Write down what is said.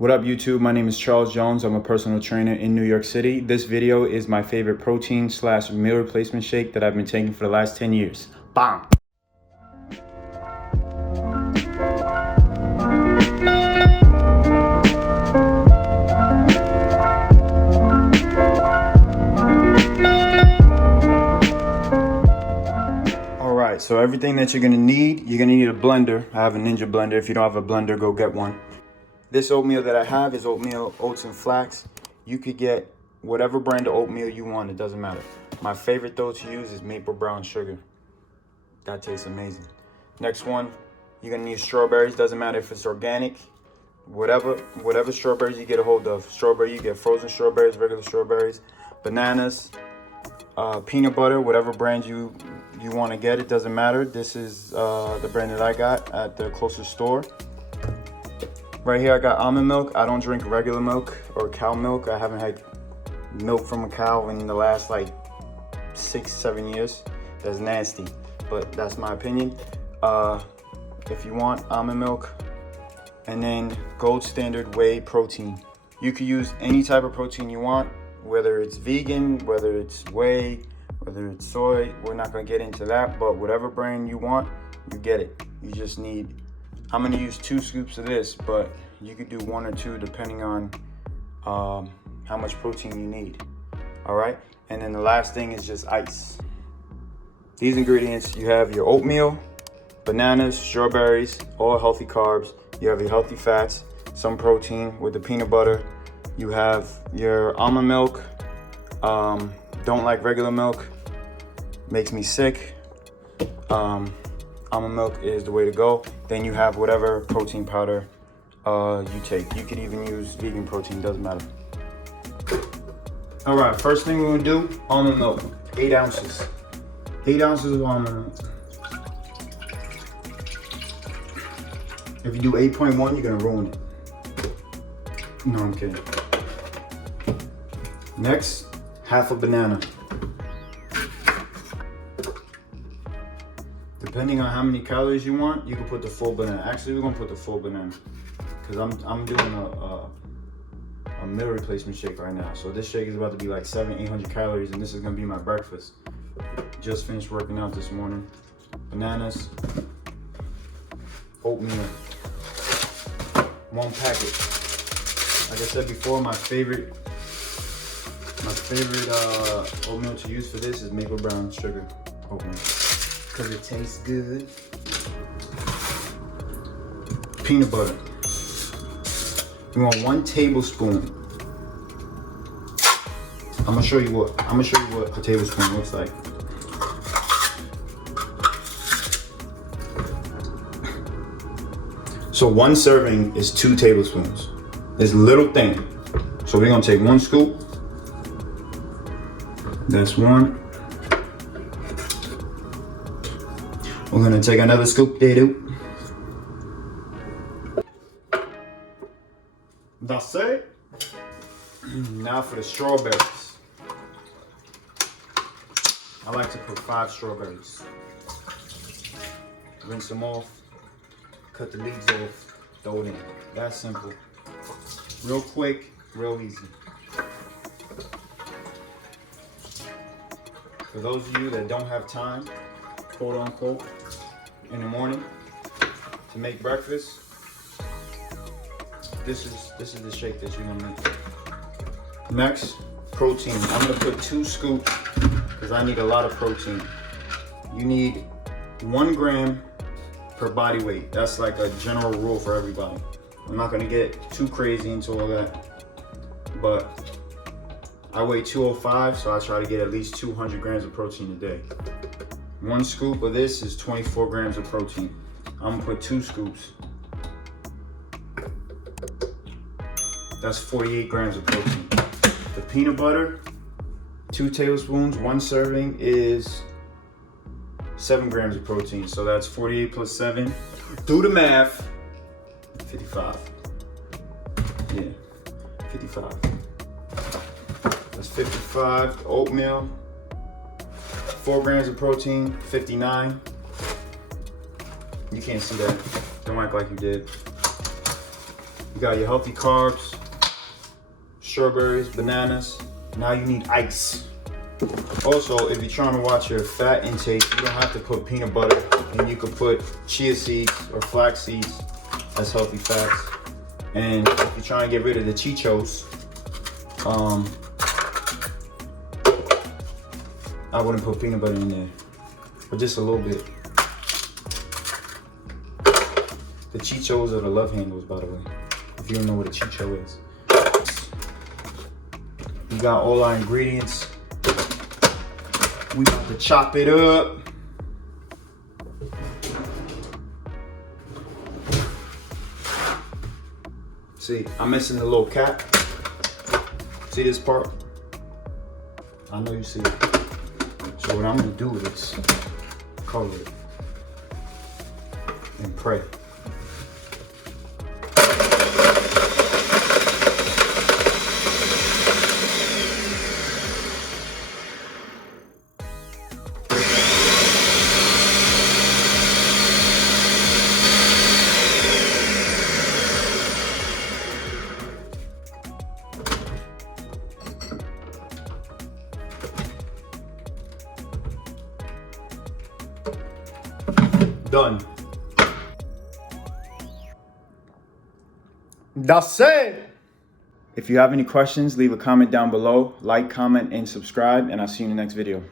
What up YouTube, my name is Charles Jones. I'm a personal trainer in New York City. This video is my favorite protein / meal replacement shake that I've been taking for the last 10 years. Bam! Alright, so everything that you're gonna need a blender. I have a Ninja blender. If you don't have a blender, go get one. This oatmeal that I have is oatmeal, oats, and flax. You could get whatever brand of oatmeal you want, it doesn't matter. My favorite though to use is maple brown sugar. That tastes amazing. Next one, you're gonna need strawberries. Doesn't matter if it's organic, whatever strawberries you get a hold of. Strawberry, you get frozen strawberries, regular strawberries, bananas, peanut butter, whatever brand you want to get, it doesn't matter. This is the brand that I got at the closest store. Right here I got almond milk. I don't drink regular milk or cow milk. I haven't had milk from a cow in the last like 6-7 years. That's nasty, but that's my opinion. If you want almond milk, and then gold standard whey protein. You could use any type of protein you want, whether it's vegan, whether it's whey, whether it's soy. We're not gonna get into that, but whatever brand you want, you get it. You just need, I'm gonna use 2 scoops of this, but you could do 1 or 2 depending on how much protein you need. All right, and then the last thing is just ice. These ingredients, you have your oatmeal, bananas, strawberries, all healthy carbs. You have your healthy fats, some protein with the peanut butter. You have your almond milk. Don't like regular milk, makes me sick. Almond milk is the way to go. Then you have whatever protein powder you take. You could even use vegan protein, doesn't matter. All right, first thing we're gonna do, almond milk, 8 ounces. 8 ounces of almond milk. If you do 8.1, you're gonna ruin it. No, I'm kidding. Next, half a banana. Depending on how many calories you want, you can put the full banana. Actually, we're gonna put the full banana because I'm doing a meal replacement shake right now. So this shake is about to be like 700-800 calories, and this is gonna be my breakfast. Just finished working out this morning. Bananas, oatmeal, 1 packet. Like I said before, my favorite oatmeal to use for this is maple brown sugar oatmeal because it tastes good. Peanut butter. You want 1 tablespoon. I'm gonna show you what a tablespoon looks like. So 1 serving is 2 tablespoons. This little thing. So we're gonna take 1 scoop. That's 1. We're gonna take another scoop, they do. That's it. Now for the strawberries. I like to put 5 strawberries. Rinse them off, cut the leaves off, throw it in. That's simple. Real quick, real easy. For those of you that don't have time, quote unquote, in the morning to make breakfast, this is the shake that you're gonna make. Next, protein. I'm gonna put 2 scoops because I need a lot of protein. You need 1 gram per body weight. That's like a general rule for everybody. I'm not gonna get too crazy into all that, but I weigh 205, so I try to get at least 200 grams of protein a day. 1 scoop of this is 24 grams of protein. I'm gonna put 2 scoops. That's 48 grams of protein. The peanut butter, 2 tablespoons, 1 serving is 7 grams of protein. So that's 48 plus 7. Do the math. 55. Yeah, 55. That's 55. Oatmeal, 4 grams of protein, 59. You can't see that. Don't act like you did. You got your healthy carbs, strawberries, bananas. Now you need ice. Also, if you're trying to watch your fat intake, you don't have to put peanut butter, and you could put chia seeds or flax seeds as healthy fats. And if you're trying to get rid of the chichos, I wouldn't put peanut butter in there, but just a little bit. The chichos are the love handles, by the way, if you don't know what a chicho is. We got all our ingredients. We about to chop it up. See, I'm missing the little cap. See this part? I know you see it. So what I'm gonna do is cover it and pray. Done. That's it. If you have any questions, leave a comment down below. Like, comment, and subscribe, and I'll see you in the next video.